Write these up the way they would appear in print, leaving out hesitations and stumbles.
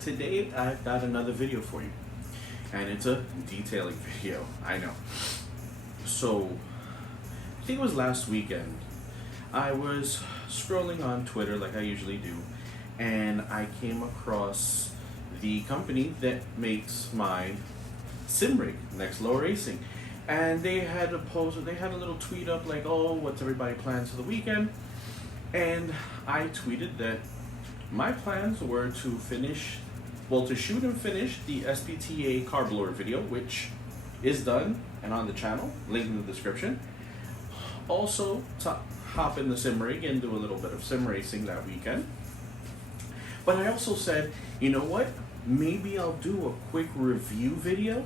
Today I've got another video for you, and it's a detailing video. I know. So I think it was last weekend. I was scrolling on Twitter like I usually do, and I came across the company that makes my sim rig, Next Level Racing, and they had a post. They had a little tweet up like, "Oh, what's everybody plans for the weekend?" And I tweeted that my plans were to shoot and finish the SPTA car blower video, which is done and on the channel, link in the description. Also, to hop in the sim rig and do a little bit of sim racing that weekend. But I also said, you know what? Maybe I'll do a quick review video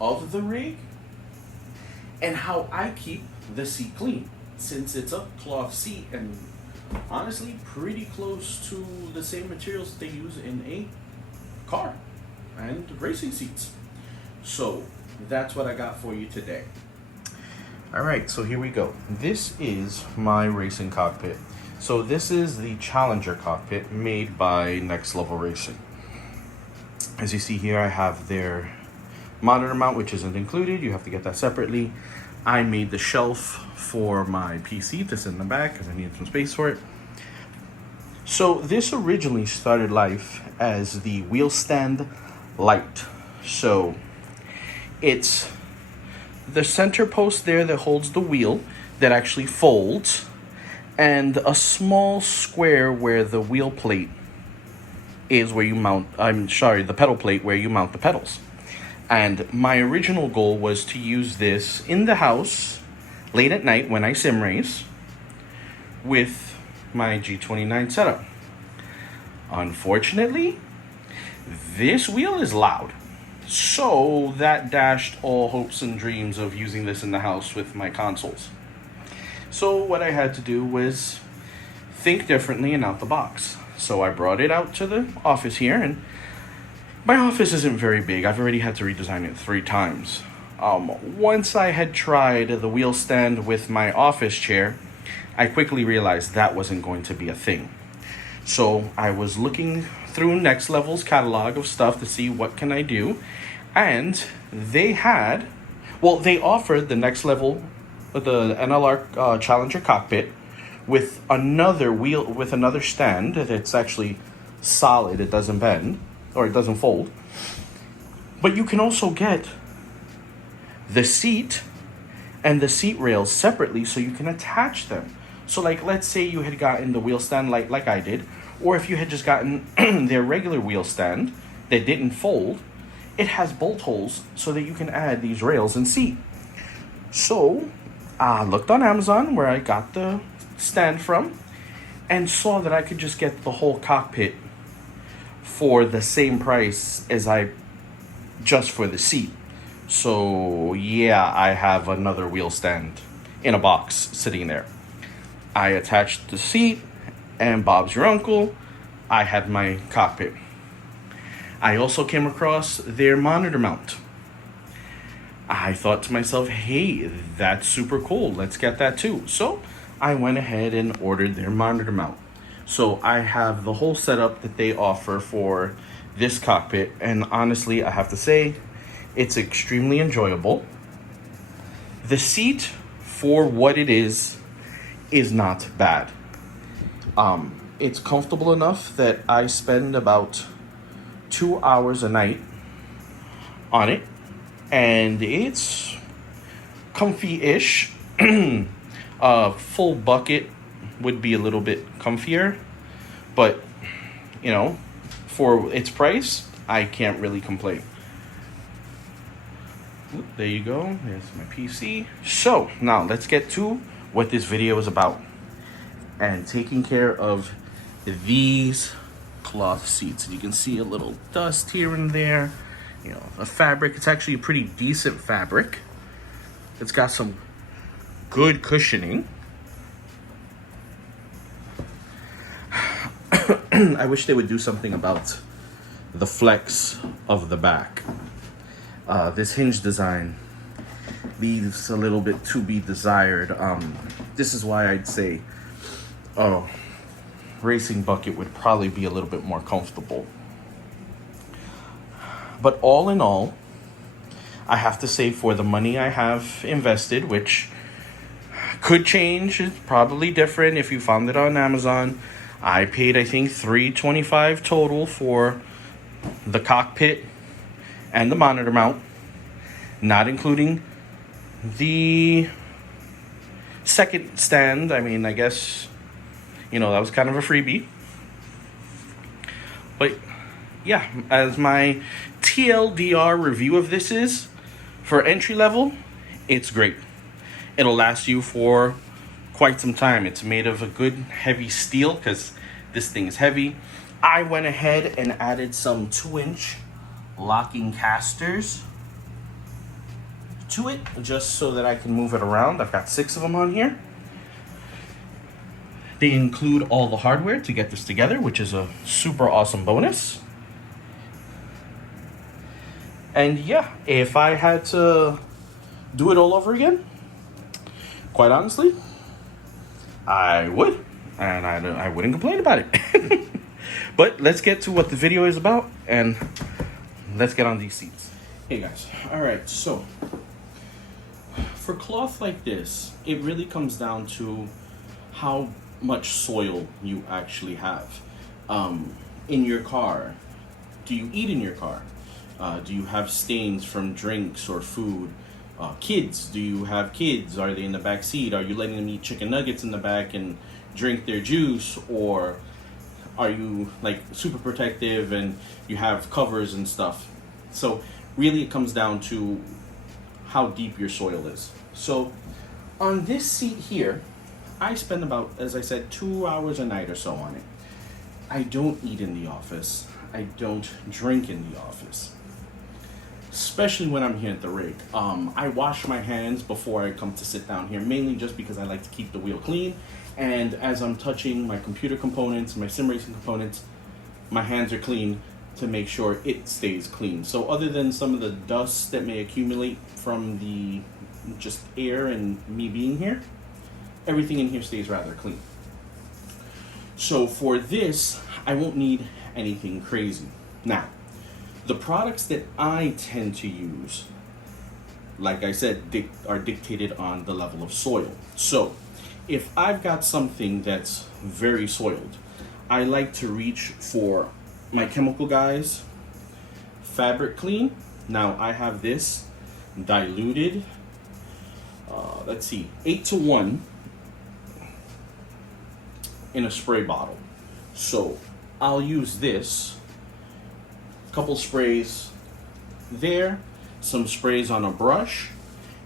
of the rig and how I keep the seat clean, since it's a cloth seat and honestly pretty close to the same materials they use in a car and racing seats. So that's what I got for you today. Alright, so here we go. This is my racing cockpit. So this is the Challenger cockpit made by Next Level Racing. As you see here, I have their monitor mount, which isn't included. You have to get that separately. I made the shelf for my PC to sit in the back because I needed some space for it. So this originally started life as the wheel stand light. So it's the center post there that holds the wheel that actually folds, and a small square where the wheel plate is where you mount, the pedal plate where you mount the pedals. And my original goal was to use this in the house late at night when I sim race with my G29 setup. Unfortunately, this wheel is loud. So that dashed all hopes and dreams of using this in the house with my consoles. So what I had to do was think differently and out the box. So I brought it out to the office here, and my office isn't very big. I've already had to redesign it 3 times. Once I had tried the wheel stand with my office chair, I quickly realized that wasn't going to be a thing. So I was looking through Next Level's catalog of stuff to see what can I do, and they offered the Next Level, the NLR Challenger cockpit with another stand that's actually solid. It doesn't bend, or it doesn't fold. But you can also get the seat and the seat rails separately, so you can attach them. So like, let's say you had gotten the wheel stand like I did, or if you had just gotten their regular wheel stand that didn't fold, it has bolt holes so that you can add these rails and seat. So I looked on Amazon, where I got the stand from, and saw that I could just get the whole cockpit for the same price as just for the seat. So yeah, I have another wheel stand in a box sitting there. I attached the seat, and Bob's your uncle, I had my cockpit. I also came across their monitor mount. I thought to myself, hey, that's super cool. Let's get that too. So I went ahead and ordered their monitor mount. So I have the whole setup that they offer for this cockpit, and honestly, I have to say, it's extremely enjoyable. The seat, for what it is not bad. It's comfortable enough that I spend about 2 hours a night on it, and it's comfy-ish. A full bucket would be a little bit comfier, but you know, for its price, I can't really complain. There you go. There's my PC. So now let's get to what this video is about, and taking care of these cloth seats. And you can see a little dust here and there. You know, the fabric, it's actually a pretty decent fabric. It's got some good cushioning. I wish they would do something about the flex of the back. This hinge design leaves a little bit to be desired. This is why I'd say racing bucket would probably be a little bit more comfortable But all in all, I have to say, for the money I have invested, which could change, it's probably different if you found it on Amazon. I paid, I think, $325 total for the cockpit and the monitor mount, not including the second stand. I mean, I guess, that was kind of a freebie. But yeah, as my TLDR review of this is, for entry level, it's great. It'll last you for quite some time. It's made of a good heavy steel, because this thing is heavy. I went ahead and added some 2-inch locking casters to it, just so that I can move it around. I've got 6 of them on here. They include all the hardware to get this together, which is a super awesome bonus. And yeah, if I had to do it all over again, quite honestly, I would. And I wouldn't complain about it. But let's get to what the video is about, and let's get on these seats. Hey guys, alright, so for cloth like this, it really comes down to how much soil you actually have. In your car, do you eat in your car? Do you have stains from drinks or food? Kids, do you have kids? Are they in the back seat? Are you letting them eat chicken nuggets in the back and drink their juice? Or are you like super protective and you have covers and stuff? So really it comes down to how deep your soil is. So on this seat here, I spend about, as I said, 2 hours a night or so on it. I don't eat in the office. I don't drink in the office, especially when I'm here at the rig. I wash my hands before I come to sit down here, mainly just because I like to keep the wheel clean. And as I'm touching my computer components, my sim racing components, my hands are clean to make sure it stays clean. So other than some of the dust that may accumulate from the just air and me being here, everything in here stays rather clean. So for this, I won't need anything crazy. Now, the products that I tend to use, like I said, are dictated on the level of soil. So if I've got something that's very soiled, I like to reach for my Chemical Guys Fabric Clean. Now I have this diluted, 8-to-1 in a spray bottle. So I'll use this, couple sprays there, some sprays on a brush,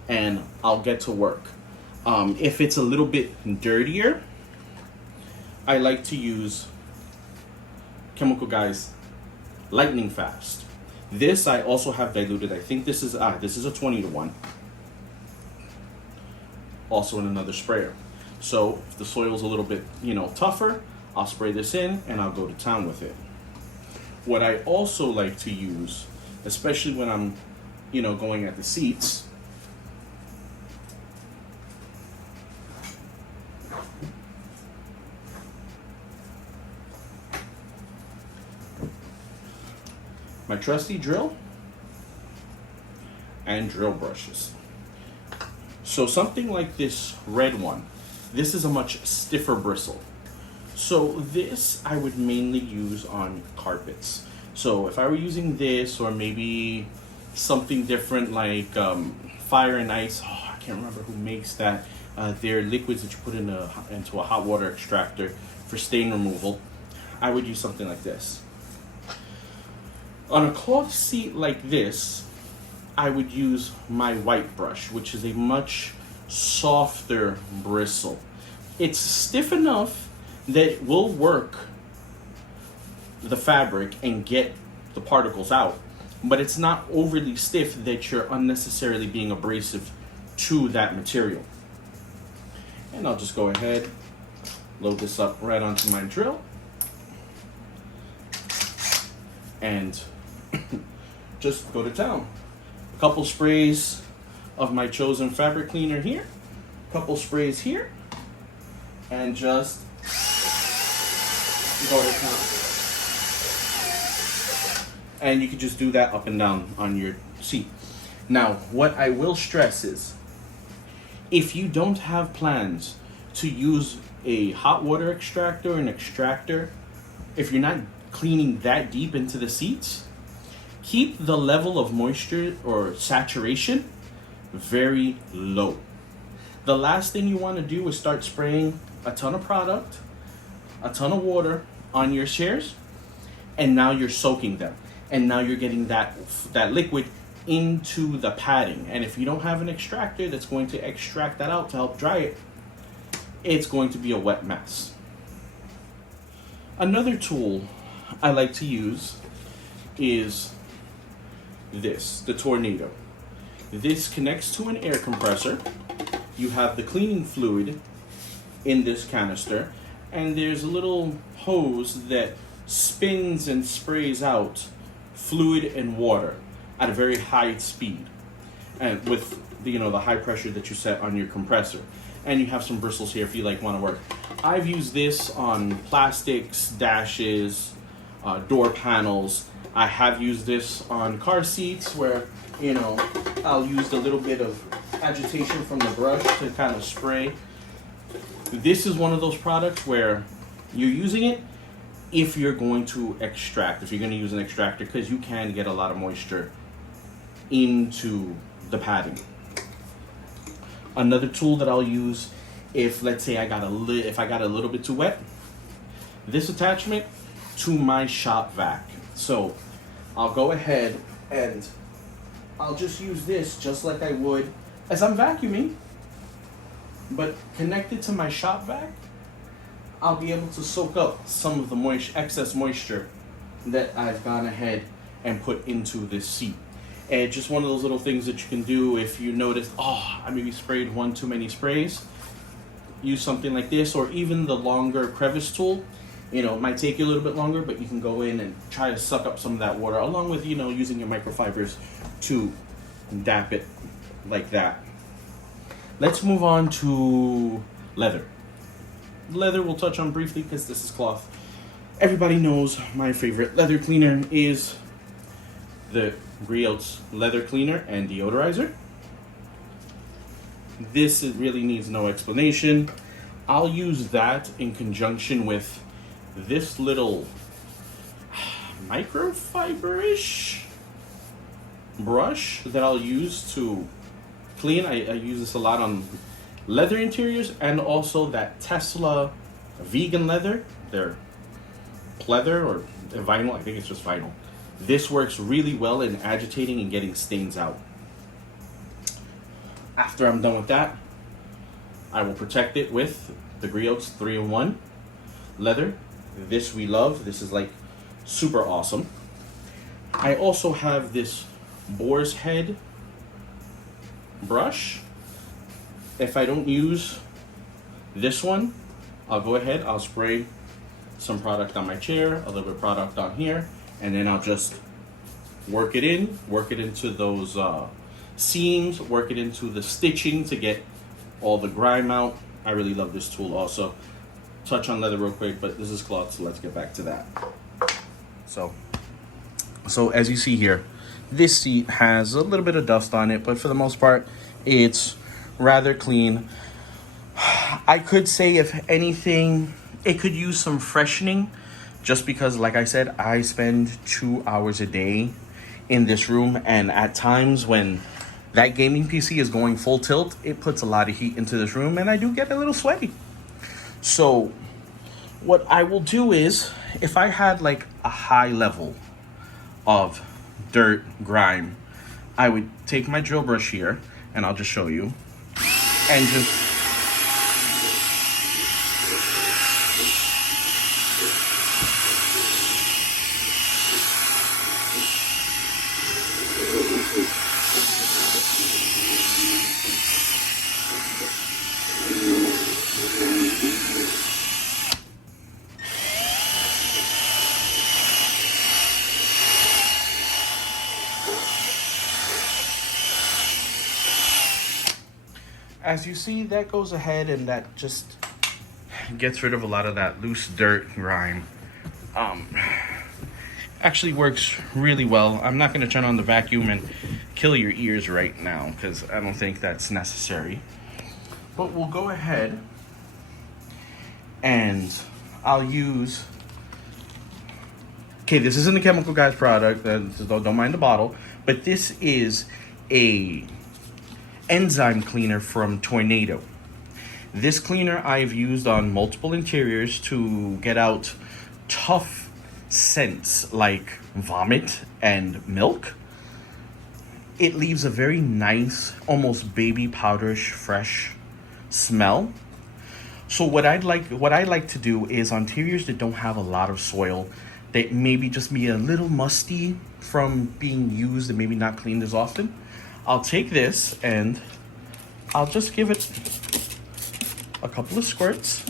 and I'll get to work. If it's a little bit dirtier, I like to use Chemical Guys Lightning Fast. This I also have diluted. I think this is a 20-to-1. Also in another sprayer. So if the soil's a little bit, tougher, I'll spray this in and I'll go to town with it. What I also like to use, especially when I'm, going at the seats, my trusty drill and drill brushes. So something like this red one, this is a much stiffer bristle. So this I would mainly use on carpets. So if I were using this, or maybe something different like Fire and Ice, I can't remember who makes that. They're liquids that you put into a hot water extractor for stain removal. I would use something like this. On a cloth seat like this, I would use my white brush, which is a much softer bristle. It's stiff enough that it will work the fabric and get the particles out, but it's not overly stiff that you're unnecessarily being abrasive to that material. And I'll just go ahead, load this up right onto my drill, and just go to town. A couple sprays of my chosen fabric cleaner here, a couple sprays here, and just go to town. And you can just do that up and down on your seat. Now, what I will stress is, if you don't have plans to use a hot water extractor or an extractor, if you're not cleaning that deep into the seats, keep the level of moisture or saturation very low. The last thing you want to do is start spraying a ton of product, a ton of water on your chairs, and now you're soaking them. And now you're getting that liquid into the padding. And if you don't have an extractor that's going to extract that out to help dry it, it's going to be a wet mess. Another tool I like to use is this, the Tornado. This connects to an air compressor. You have the cleaning fluid in this canister, and there's a little hose that spins and sprays out fluid and water at a very high speed, and with the high pressure that you set on your compressor. And you have some bristles here if you want to work. I've used this on plastics, dashes, door panels. I have used this on car seats where I'll use a little bit of agitation from the brush to kind of spray. This is one of those products where you're using it if you're going to extract, if you're going to use an extractor, because you can get a lot of moisture into the padding. Another tool that I'll use if, let's say, if I got a little bit too wet, this attachment to my shop vac. So I'll go ahead and I'll just use this just like I would as I'm vacuuming, but connected to my shop vac, I'll be able to soak up some of the excess moisture that I've gone ahead and put into this seat. And just one of those little things that you can do if you notice, I maybe sprayed one too many sprays. Use something like this, or even the longer crevice tool. It might take you a little bit longer, but you can go in and try to suck up some of that water, along with, using your microfibers to dap it like that. Let's move on to leather. Leather we'll touch on briefly because this is cloth. Everybody knows my favorite leather cleaner is the Griot's leather cleaner and deodorizer. This really needs no explanation. I'll use that in conjunction with this little microfiber-ish brush that I'll use to clean. I use this a lot on leather interiors, and also that Tesla vegan leather. They're pleather or vinyl. I think it's just vinyl. This works really well in agitating and getting stains out. After I'm done with that, I will protect it with the Griot's 3-in-1 leather. This we love. This is super awesome. I also have this boar's head brush. If I don't use this one, I'll go ahead, I'll spray some product on my chair, a little bit of product on here, and then I'll just work it into those seams, work it into the stitching to get all the grime out. I really love this tool also. Touch on leather real quick, but this is cloth, so let's get back to that. So as you see here, this seat has a little bit of dust on it, but for the most part, it's rather clean. I could say, if anything, it could use some freshening, just because, like I said, I spend 2 hours a day in this room, and at times when that gaming PC is going full tilt, it puts a lot of heat into this room, and I do get a little sweaty. So what I will do is, if I had a high level of dirt, grime, I would take my drill brush here, and I'll just show you, and just as you see, that goes ahead and that just gets rid of a lot of that loose dirt grime. actually works really well. I'm not going to turn on the vacuum and kill your ears right now because I don't think that's necessary. But we'll go ahead and I'll use... Okay, this isn't a Chemical Guys product, don't mind the bottle, but this is a enzyme cleaner from Tornado. This cleaner I've used on multiple interiors to get out tough scents like vomit and milk. It leaves a very nice, almost baby powderish, fresh smell. So what I like to do is on interiors that don't have a lot of soil, that maybe just be a little musty from being used and maybe not cleaned as often, I'll take this and I'll just give it a couple of squirts.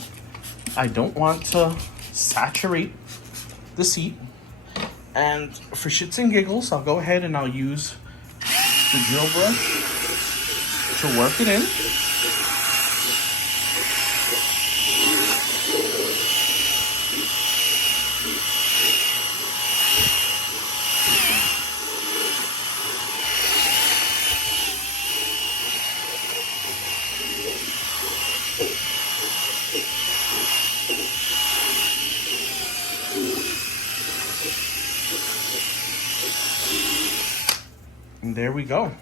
I don't want to saturate the seat. And for shits and giggles, I'll go ahead and I'll use the drill brush to work it in. And there we go.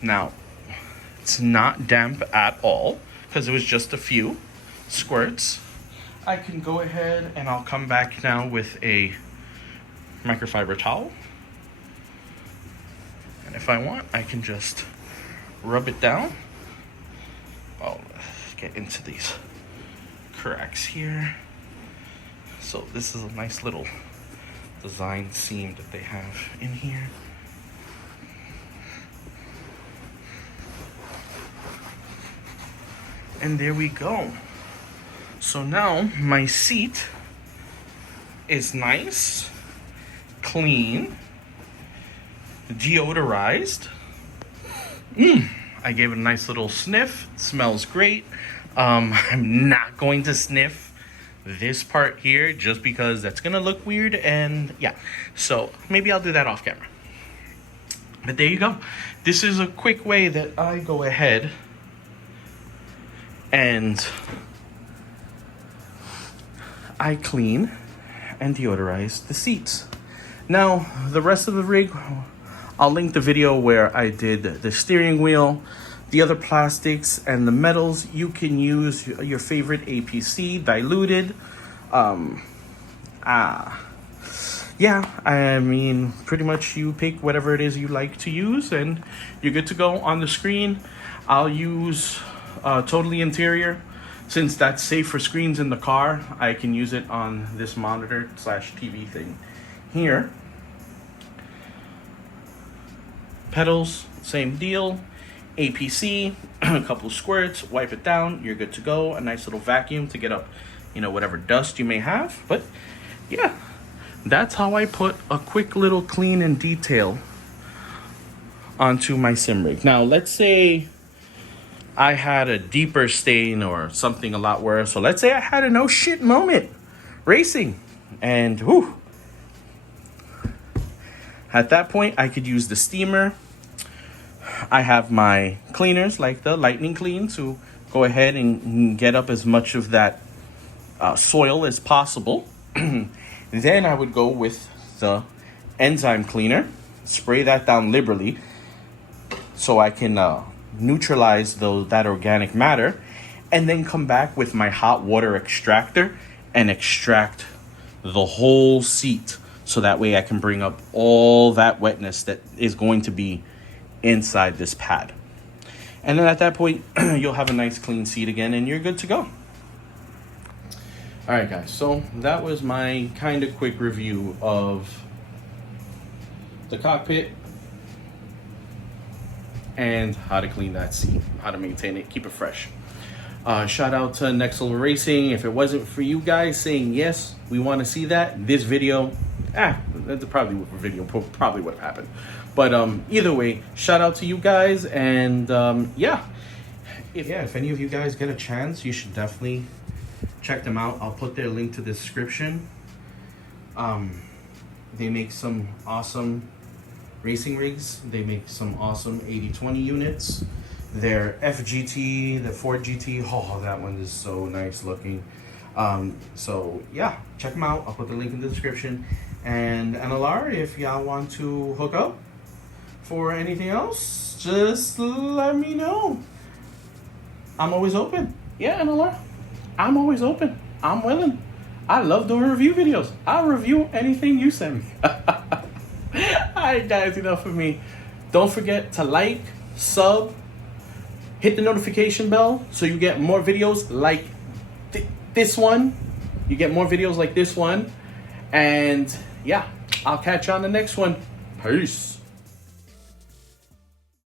Now, it's not damp at all because it was just a few squirts. I can go ahead and I'll come back now with a microfiber towel. And if I want, I can just rub it down. I'll get into these cracks here. So this is a nice little design seam that they have in here. And there we go. So now my seat is nice, clean, deodorized. I gave it a nice little sniff. It smells great. I'm not going to sniff this part here just because that's gonna look weird, and yeah, so maybe I'll do that off camera. But there you go. This is a quick way that I go ahead and I clean and deodorize the seats. Now, the rest of the rig, I'll link the video where I did the steering wheel, the other plastics, and the metals. You can use your favorite APC, diluted. Yeah, I mean, pretty much you pick whatever it is you like to use, and you're good to go. On the screen, I'll use totally interior. Since that's safe for screens in the car, I can use it on this monitor / TV thing here. Pedals, same deal. APC, a couple of squirts, wipe it down, you're good to go. A nice little vacuum to get up, whatever dust you may have. But yeah, that's how I put a quick little clean and detail onto my sim rig. Now, let's say I had a deeper stain or something a lot worse. So let's say I had an oh shit moment racing, and whew, at that point I could use the steamer. I have my cleaners like the Lightning Clean to go ahead and get up as much of that soil as possible. Then I would go with the enzyme cleaner, spray that down liberally so I can neutralize that organic matter, and then come back with my hot water extractor and extract the whole seat, so that way I can bring up all that wetness that is going to be inside this pad. And then at that point you'll have a nice clean seat again and you're good to go. All right, guys, so that was my kind of quick review of the cockpit and how to clean that seat, how to maintain it, keep it fresh. Shout out to Next Level Racing. If it wasn't for you guys saying yes, we want to see that, this video, that's probably would have happened. But either way, shout out to you guys, and yeah, if any of you guys get a chance, you should definitely check them out. I'll put their link to the description. They make some awesome racing rigs. They make some awesome 80/20 units. Their FGT, the Ford GT, oh, that one is so nice looking. So yeah, check them out. I'll put the link in the description. And NLR, if y'all want to hook up for anything else, just let me know. I'm always open. Yeah, NLR, I'm always open. I'm willing. I love doing review videos. I'll review anything you send me. Alright guys, enough of me. Don't forget to like, sub, hit the notification bell so you get more videos like this one. You get more videos like this one. And yeah, I'll catch you on the next one. Peace.